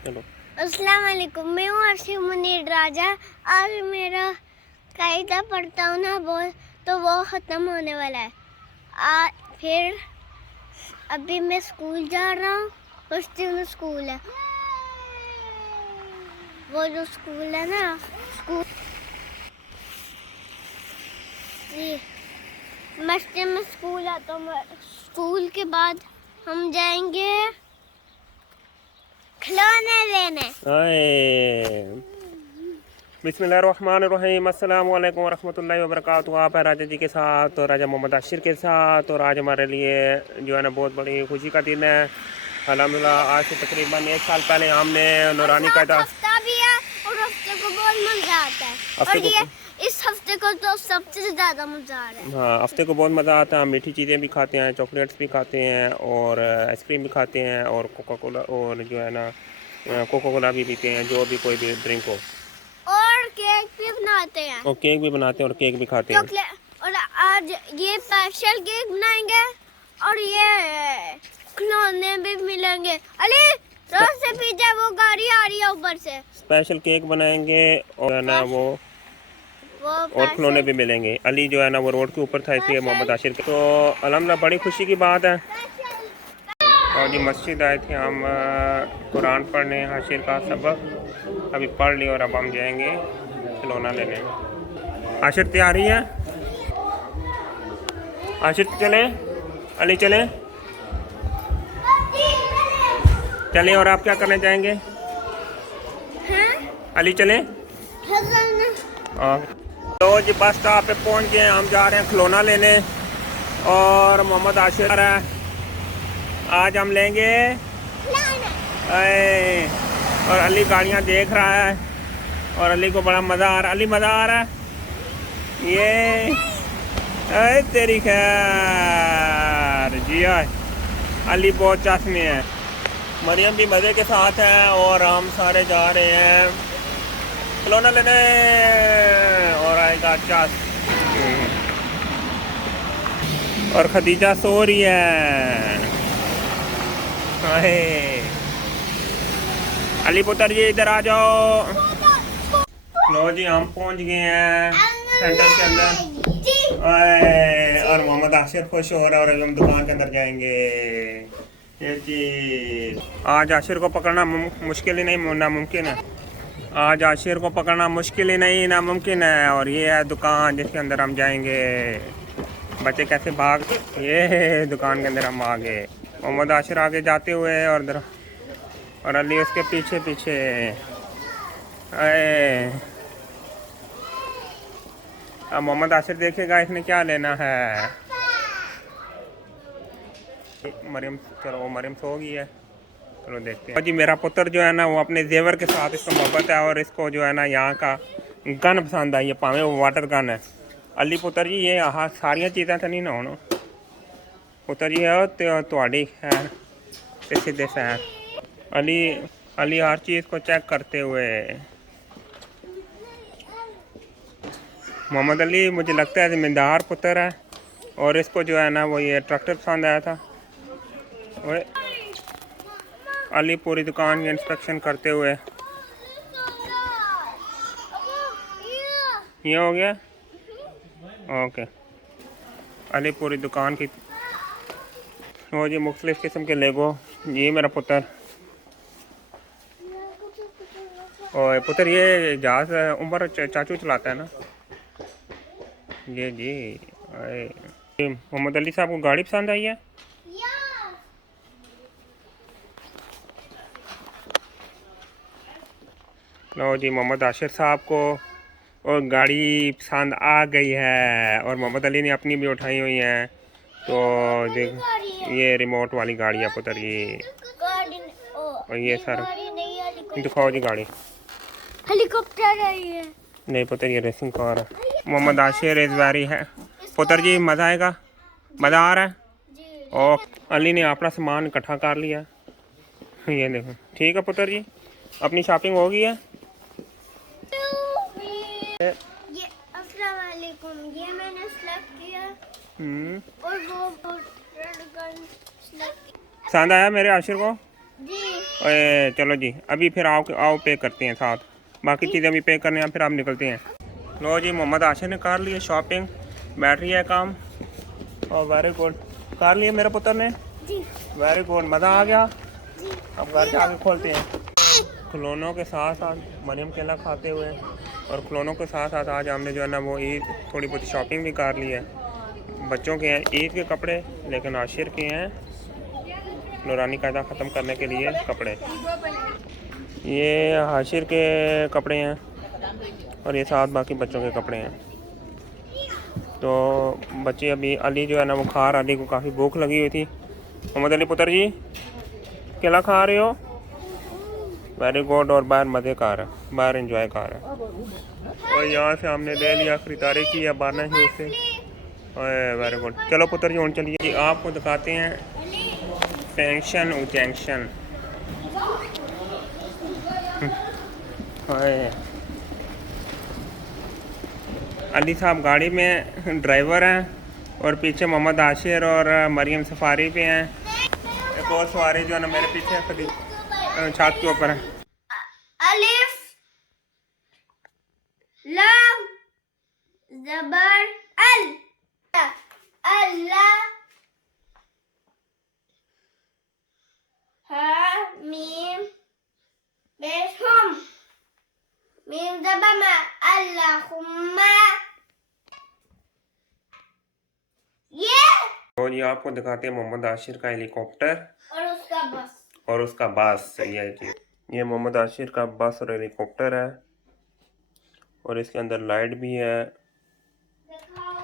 चलो। अस्सलाम वालेकुम, मैं हूँ अर्शिफ मुनीर राजा। आज मेरा कायदा पढ़ता हूँ ना तो वो ख़त्म होने वाला है। फिर अभी मैं स्कूल जा रहा हूँ। फर्स्ट दिन स्कूल है, वो जो स्कूल है ना, स्कूल जी मस्जिद में स्कूल है, तो स्कूल के बाद हम जाएंगे खिलौने लेने। बिस्मिल्लाहिर्रहमानिर्रहीम, अस्सलाम वालेकुम वरहमतुल्लाहि वबरकातुहू। आप है राजा जी के साथ और राजा मोहम्मद आशिर के साथ, और आज हमारे लिए जो है ना बहुत बड़ी खुशी का दिन है। अल्हम्दुलिल्लाह आज से तकरीबन 1 साल पहले हमने नूरानी कायदा हफ्ता भी है और हफ्ते को बहुत मजा आता है। हफ्ते और ये इस हफ्ते को तो सबसे ज्यादा मजा आ रहा है। हाँ, हफ्ते को बहुत मज़ा आता है। हम मीठी चीज़ें भी खाते हैं, चॉकलेट्स भी खाते हैं, और आइसक्रीम भी खाते हैं, और कोका कोला, और जो है ना कोका कोला भी पीते हैं, जो भी कोई भी ड्रिंक हो। और केक भी बनाते हैं, और केक भी बनाते हैं और केक भी खाते हैं। चॉकलेट। और आज ये स्पेशल केक बनाएंगे और ये खिलौने भी मिलेंगे। अली रोड से पीछे वो गाड़ी आ रही है ऊपर से। स्पेशल केक बनाएंगे और ना वो और खिलौने भी मिलेंगे। अली जो है ना वो रोड के ऊपर था, इसलिए मोहम्मद आशिर के। तो अल्हम्दुलिल्लाह बड़ी खुशी की बात है। और जी मस्जिद आए थे हम कुरान पढ़ने, आशिर का सबक अभी पढ़ लिया, और अब हम जाएंगे खिलौना लेने। आशिर तैयारी है? आशिर चले, अली चले चले। और आप क्या करने जाएंगे? अली चले। तो जी बस स्टॉप पे पहुंच गए, हम जा रहे हैं खिलौना लेने, और मोहम्मद आशिर है। आज हम लेंगे और अली गाड़ियां देख रहा है, और अली को बड़ा मज़ा आ रहा है। अली मज़ा आ रहा है ये तेरी खैर जी। अली बहुत चास में है, मरियम भी मज़े के साथ है, और हम सारे जा रहे हैं खिलौना लेने। और आएगा चास, और खदीजा सो रही है। अली पुत्र जी इधर आ जाओ। लो जी हम पहुंच गए हैं सेंटर के अंदर, और मोहम्मद आशिर खुश हो रहा है, और हम दुकान के अंदर जाएंगे। ये जी आज आशिर को पकड़ना मुश्किल ही नहीं नामुमकिन है। आज आशिर को पकड़ना मुश्किल ही नहीं नामुमकिन है। और ये है दुकान जिसके अंदर हम जाएंगे। बच्चे कैसे भाग, ये दुकान के अंदर हम आ गए। मोहम्मद आशिर आगे जाते हुए और अली उसके पीछे पीछे। अब मोहम्मद आशिर देखेगा इसने क्या लेना है। मरियम, चलो वो मरियम सो गई है, चलो देखते हैं। जी मेरा पुत्र जो है ना वो अपने जेवर के साथ इसको मोहब्बत है, और इसको जो है ना यहाँ का गन पसंद आई है, पावे वो वाटर गन है। अली पुत्र जी ये आह सारिया चीज़ां तो नहीं ना होना पुत्र जी है तो खैर ते सीधे सैर। अली हर चीज़ को चेक करते हुए। मोहम्मद अली मुझे लगता है ज़मींदार पुत्र है, और इसको जो है ना वो ये ट्रैक्टर पसंद आया था। और अली पूरी दुकान की इंस्पेक्शन करते हुए। ये हो गया ओके। अली पूरी दुकान की वो जी मुख्तलिफ़ किस्म के लेगो। ये मेरा पुत्र, और पुत्र ये जहाज़ उमर चाचू चलाता है ना। ये जी मोहम्मद अली साहब को गाड़ी पसंद आई है। लो जी मोहम्मद आशिर साहब को और गाड़ी पसंद आ गई है, और मोहम्मद अली ने अपनी भी उठाई हुई है। तो ये रिमोट वाली गाड़ी है पुत्र ये, और ये सर दिखाओ जी गाड़ी। हेलीकॉप्टर है ये। नहीं पुत्र ये रेसिंग कार है। मोहम्मद आशिर इस बारी है पुत्र जी, मज़ा आएगा, मज़ा आ रहा है। और अली ने अपना सामान इकट्ठा कर लिया, ये देखो। ठीक है पुत्र जी, अपनी शॉपिंग हो गई है। ये अस्सलाम वालेकुम, ये मैंने सेलेक्ट किया और वो रेड गन सेलेक्ट। पसंद आया मेरे आशिर को? ओए चलो जी, अभी फिर आओ पे करते हैं साथ, बाकी चीज़ें अभी पे करने हैं, फिर आप निकलते हैं। लो जी, मोहम्मद आशिर ने कर लिया शॉपिंग, बैठ रही है काम, और वेरी गुड, कर लिया मेरे पुत्र ने, वेरी गुड, मज़ा आ गया। अब घर जाके खोलते हैं। खिलौनों के साथ साथ मरियम केला खाते हुए, और खिलौनों के साथ साथ आज हमने जो है ना वो ईद थोड़ी बहुत शॉपिंग भी कर ली है। बच्चों के हैं ईद के कपड़े, लेकिन आशिर के हैं नूरानी कायदा ख़त्म करने के लिए कपड़े। ये आशिर के कपड़े हैं और ये साथ बाकी बच्चों के कपड़े हैं। तो बच्चे अभी, अली जो है ना वो खा रहा, अली को काफ़ी भूख लगी हुई थी। मोहम्मद अली पुत्र जी केला खा रहे हो? वेरी गुड, और बाहर मज़े कर रहा है, बाहर एंजॉय कर रहा है। और यहाँ से हमने ले लिया, खरीदारी की है बारना ही उससे। वेरी गुड, चलो पुत्र जी उन चलिए जी, आपको दिखाते हैं फैंक्शन जंक्शन। अली साहब गाड़ी में ड्राइवर हैं और पीछे मोहम्मद आशिर और मरियम सफारी पे हैं। एक और सवारी जो है ना मेरे पीछे खड़ी छत के ऊपर है। अलिफ लाम ज़बर अल, अल्लाह, हा मीम पेश हम, मीम ज़बर मा, अल्लाहुम्मा। ये तो ये आपको दिखाते हैं मोहम्मद आशिर का हेलीकॉप्टर और उसका बस। ये चीज़, ये मोहम्मद आशिर का बस और हेलीकॉप्टर है, और इसके अंदर लाइट भी है। दिखाओ।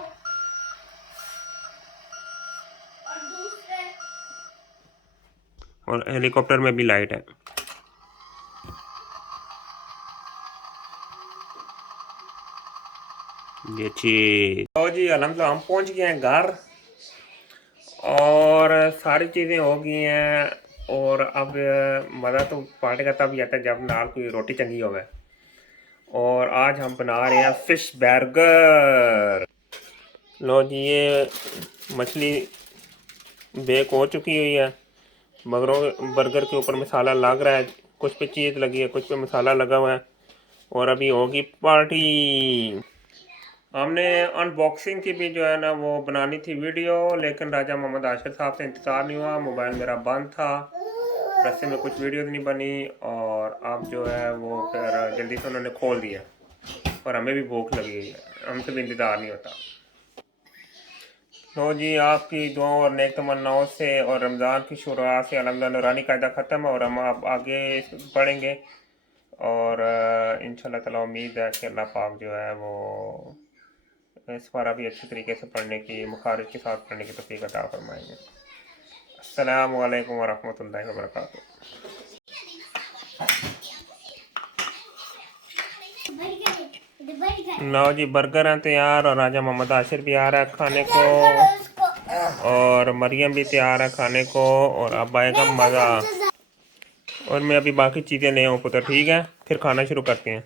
और दूसरे और हेलीकॉप्टर में भी लाइट है। ये चीज, तो जी अल्हम्दुलिल्लाह हम पहुंच गए हैं घर, और सारी चीज़ें हो गई हैं। और अब मज़ा तो पार्टी का तब आता है जब नाल कोई रोटी चंगी होवे। और आज हम बना रहे हैं फिश बर्गर। लो जी, ये मछली बेक हो चुकी हुई है, बर्गर के ऊपर मसाला लग रहा है, कुछ पे चीज़ लगी है, कुछ पे मसाला लगा हुआ है, और अभी होगी पार्टी। हमने अनबॉक्सिंग की भी जो है ना वो बनानी थी वीडियो, लेकिन राजा मोहम्मद आशिर साहब से इंतज़ार नहीं हुआ, मोबाइल मेरा बंद था, रस्ते में कुछ वीडियोज़ नहीं बनी, और अब जो है वो फिर जल्दी से उन्होंने खोल दिया, और हमें भी भूख लगी हुई है, हमसे भी इंतज़ार नहीं होता। तो जी, आपकी दुआ और नेक तमन्नाओं से और रमज़ान की शुरुआत से अल्हम्दुलिल्लाह नूरानी कायदा ख़त्म है, और हम अब आगे पढ़ेंगे, और इंशाल्लाह ताला उम्मीद है कि अल्लाह पाक जो है वो इस बार अभी अच्छी तरीके से पढ़ने की, मुखारिज के साथ पढ़ने की तौफीक अता फरमाएंगे। अस्सलामु अलैकुम वरहमतुल्लाहि वबरकातुहू। लो जी, बर्गर हैं तैयार, और राजा मोहम्मद आशिर भी आ रहा है खाने को, और मरियम भी तैयार है खाने को, और अब आएगा मज़ा। और मैं अभी बाकी चीज़ें ले आऊँ पुत्र, ठीक है? फिर खाना शुरू करते हैं।